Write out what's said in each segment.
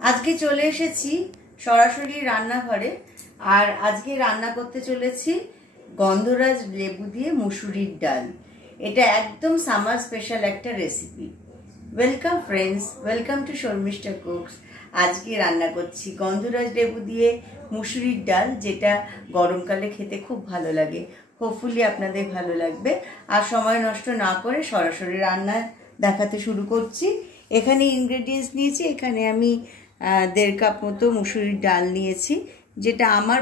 আজকে চলে এসেছি সরাসরি রান্নাঘরে। আর আজকে রান্না করতে চলেছি গন্ধরাজ লেবু দিয়ে মুসুরির ডাল। এটা একদম সামার স্পেশাল একটা recipe. Welcome friends, welcome to Sharmistha cooks. আজকে রান্না করছি গন্ধরাজ লেবু দিয়ে মুসুরির ডাল, যেটা গরমকালে খেতে খুব ভালো লাগে। হোপফুলি আপনাদের ভালো লাগবে। আর সময় নষ্ট না করে সরাসরি রান্না দেখাতে শুরু করছি। এখানে ইনগ্রেডিয়েন্টস নিয়েছি। এখানে আমি 1.5 কাপ মতো মুসুরির ডাল নিয়েছি, যেটা আমার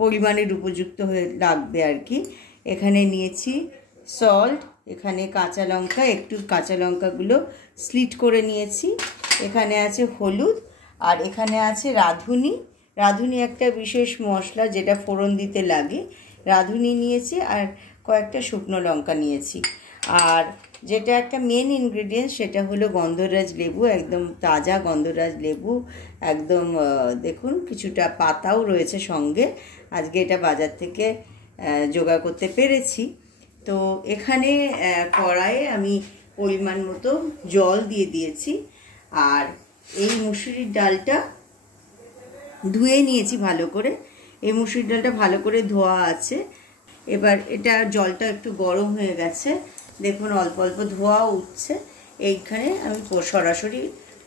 পরিমাণের উপযুক্ত হয়ে লাগবে আর কি। এখানে নিয়েছি সল্ট, এখানে কাঁচা লঙ্কা, একটু কাঁচা লঙ্কাগুলো স্লিট করে নিয়েছি। এখানে আছে হলুদ, আর এখানে আছে রাঁধুনি। রাঁধুনি একটা বিশেষ মশলা যেটা ফোড়ন দিতে লাগে। রাঁধুনি নিয়েছি, আর কয়েকটা শুকনো লঙ্কা নিয়েছি। আর যেটা একটা মেন ইনগ্রেডিয়েন্টস সেটা হলো গন্ধরাজ লেবু, একদম তাজা গন্ধরাজ লেবু। একদম দেখুন, কিছুটা পাতাও রয়েছে সঙ্গে। আজকে এটা বাজার থেকে জোগাড় করতে পেরেছি। তো এখানে কড়াইয়ে আমি পরিমাণ মতো জল দিয়ে দিয়েছি। আর এই মুসুরির ডালটা ধুয়ে নিয়েছি ভালো করে। এই মুসুরির ডালটা ভালো করে ধোয়া আছে। এবার এটা জলটা একটু গরম হয়ে গেছে, দেখুন অল্প অল্প ধোয়া উঠছে। এইখানে আমি সরাসরি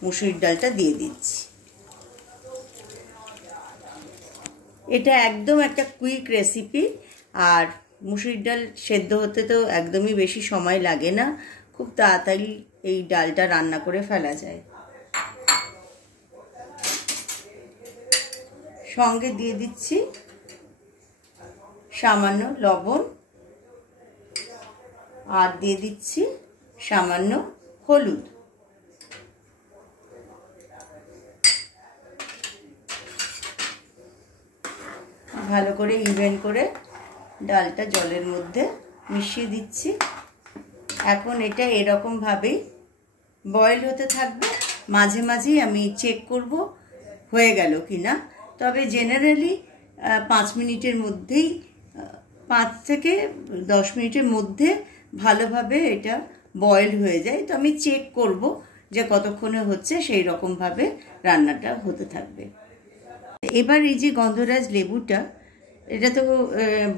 মুসুরির ডালটা দিয়ে দিচ্ছি। এটা একদম একটা কুইক রেসিপি। আর মুসুরির ডাল সেদ্ধ হতে তো একদমই বেশি সময় লাগে না, খুব তাড়াতাড়ি এই ডালটা রান্না করে ফেলা যায়। সঙ্গে দিয়ে দিচ্ছি সামান্য লবণ, আর দিয়ে দিচ্ছি সামান্য হলুদ। ভালো করে ইভেন করে ডালটা জলের মধ্যে মিশিয়ে দিচ্ছি। এখন এটা এরকমভাবেই বয়েল হতে থাকবে। মাঝে মাঝেই আমি চেক করব হয়ে গেল কি না। তবে জেনারেলি 5 মিনিটের মধ্যেই, 5 থেকে 10 মিনিটের মধ্যে ভালোভাবে এটা বয়েল হয়ে যায়। তো আমি চেক করব যে কতক্ষণে হচ্ছে, সেই রকমভাবে রান্নাটা হতে থাকবে। এবার এই যে গন্ধরাজ লেবুটা, এটা তো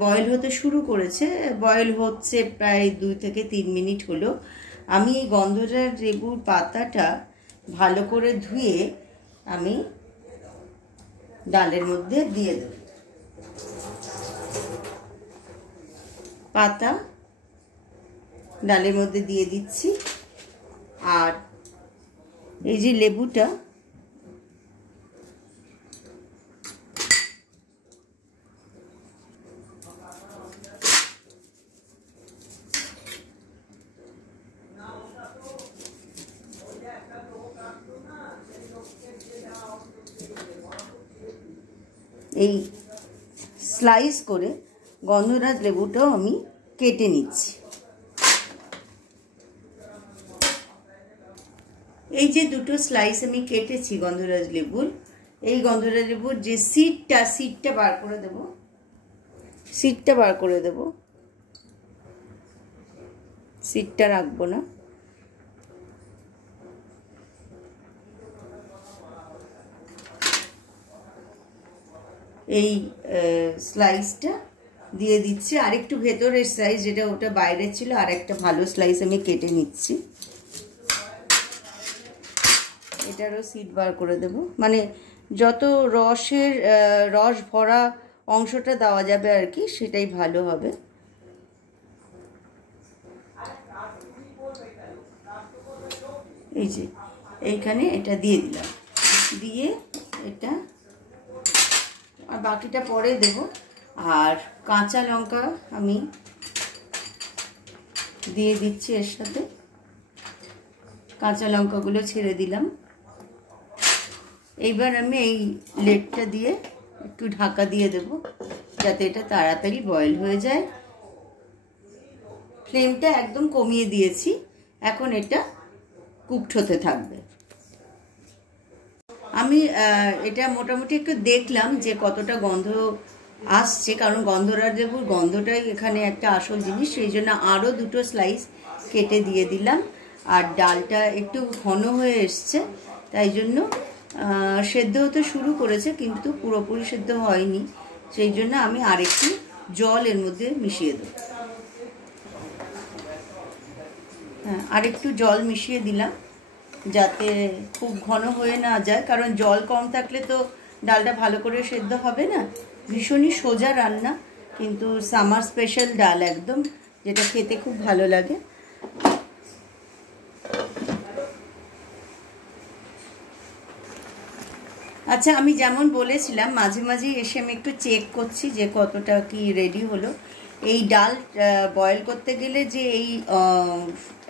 বয়েল হতে শুরু করেছে। বয়েল হচ্ছে প্রায় 2 থেকে 3 মিনিট হলো। আমি এই গন্ধরাজ লেবুর পাতাটা ভালো করে ধুয়ে আমি ডালের মধ্যে দিয়ে দেব। পাতা ডালের মধ্যে দিয়ে দিচ্ছি। আর এই যে লেবুটা, এই স্লাইস করে গন্ধরাজ লেবুটাও আমি কেটে নিচ্ছি। এই যে দুটো স্লাইস আমি কেটেছি গন্ধরাজ লেবুর, এই গন্ধরাজ লেবুর যে সিডটা বার করে দেব। সিডটা বার করে দেব, সিডটা রাখবো না। এই স্লাইসটা দিয়ে দিচ্ছি। আরেকটু ভেতরের স্লাইস, যেটা ওটা বাইরে ছিল, আর একটা ভালো স্লাইস আমি কেটে নিচ্ছি। এটারও সিড বার করে দেব, মানে যত রস ভরা অংশটা দেওয়া যাবে আর কি, সেটাই ভালো হবে। এই যে এইখানে এটা দিয়ে দিলাম, দিয়ে এটা, আর বাকিটা পরে দেব। আর কাঁচা লঙ্কা আমি দিয়ে দিচ্ছি এর সাথে। কাঁচা লঙ্কাগুলো ছেড়ে দিলাম। এইবার আমি এই লেটটা দিয়ে একটু ঢাকা দিয়ে দেব, যাতে এটা তাড়াতাড়ি বয়েল হয়ে যায়। ফ্লেমটা একদম কমিয়ে দিয়েছি। এখন এটা কুকড হতে থাকবে। আমি এটা মোটামুটি একটু দেখলাম যে কতটা গন্ধ আসছে, কারণ গন্ধরাজ লেবুর গন্ধটাই এখানে একটা আসল জিনিস। সেই জন্য আরও 2টো স্লাইস কেটে দিয়ে দিলাম। আর ডালটা একটু ঘন হয়ে এসছে, তাই জন্য সেদ্ধ হতে শুরু করেছে কিন্তু পুরোপুরি সেদ্ধ হয়নি, সেই জন্য আমি আরেকটু জল এর মধ্যে মিশিয়ে দেব। হ্যাঁ, আরেকটু জল মিশিয়ে দিলাম যাতে খুব ঘন হয়ে না যায়, কারণ জল কম থাকলে তো ডালটা ভালো করে সেদ্ধ হবে না। ভীষণই সোজা রান্না, কিন্তু সামার স্পেশাল ডাল একদম, যেটা খেতে খুব ভালো লাগে। আচ্ছা, আমি যেমন বলেছিলাম মাঝে মাঝে এসে আমি একটু চেক করছি যে কতটা কি রেডি হলো। এই ডাল বয়েল করতে গেলে যে এই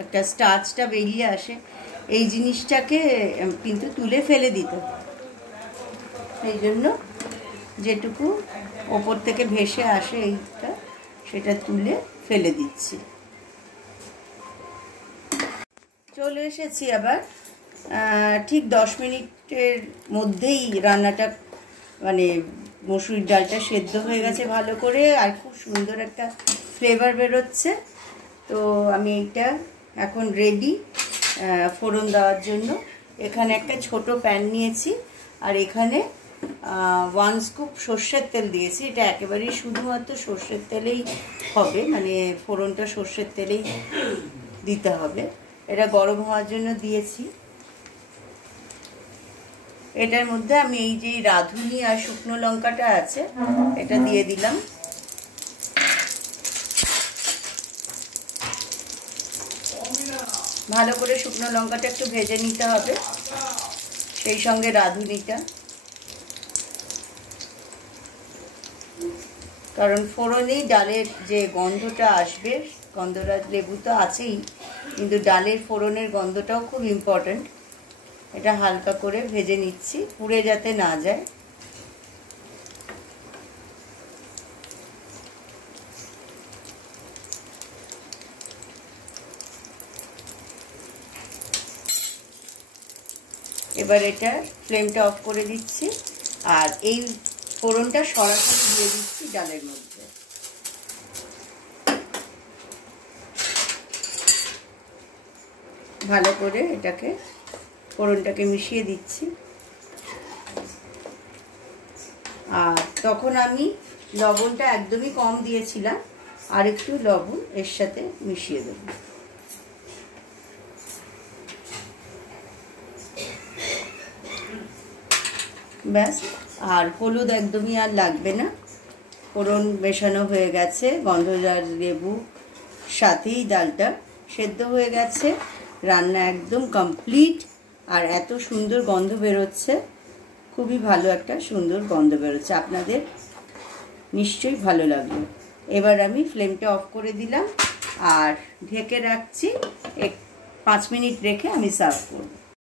একটা স্টার্চটা বেরিয়ে আসে, এই জিনিসটাকে কিন্তু তুলে ফেলে দিতে, এই জন্য যেটুকু ওপর থেকে ভেসে আসে এইটা, সেটা তুলে ফেলে দিচ্ছি। চলে এসেছি আবার ঠিক 10 মিনিটের মধ্যেই রান্নাটা, মানে মসুরির ডালটা সেদ্ধ হয়ে গেছে ভালো করে, আর খুব সুন্দর একটা ফ্লেভার বেরোচ্ছে। তো আমি এইটা এখন রেডি ফোড়ন দেওয়ার জন্য। এখানে একটা ছোট প্যান নিয়েছি, আর এখানে 1 স্কুপ সর্ষের তেল দিয়েছি। এটা একেবারেই শুধুমাত্র সর্ষের তেলেই হবে, মানে ফোড়নটা সর্ষের তেলেই দিতে হবে। এটা গরম হওয়ার জন্য দিয়েছি। এটার মধ্যে আমি এই যে রাঁধুনি আর শুকনো লঙ্কাটা আছে এটা দিয়ে দিলাম। ভালো করে শুকনো লঙ্কাটা একটু ভেজে নিতে হবে, সেই সঙ্গে রাঁধুনিটা, কারণ ফোড়নেই ডালের যে গন্ধটা আসবে, গন্ধটা লেবু তো আছেই, কিন্তু ডালের ফোড়নের গন্ধটাও খুব ইম্পর্ট্যান্ট। এটা হালকা করে ভেজে নিচ্ছি, পুড়ে যাতে না যায়। এবার এটা ফ্লেমটা অফ করে দিচ্ছি, আর এই ফোড়নটা সরাসরি দিয়ে দিচ্ছি ডালের মধ্যে। ভালো করে এটাকে ফোড়নটাকে মিশিয়ে দিচ্ছি। আর তখন আমি লবণটা একদমই কম দিয়েছিলাম, আর একটু লবণ এর সাথে মিশিয়ে দেব। ব্যাস, আর হলুদ একদমই আর লাগবে না, ফোড়ন মেশানো হয়ে গেছে, গন্ধরাজ লেবু সাথেই ডালটা সেদ্ধ হয়ে গেছে, রান্না একদম কমপ্লিট। আর এত সুন্দর গন্ধ বেরোচ্ছে, খুবই ভালো একটা সুন্দর গন্ধ বেরোচ্ছে, আপনাদের নিশ্চয়ই ভালো লাগবে। এবার আমি ফ্লেমটা অফ করে দিলাম আর ঢেকে রাখছি, 5 মিনিট রেখে আমি সার্ভ করব।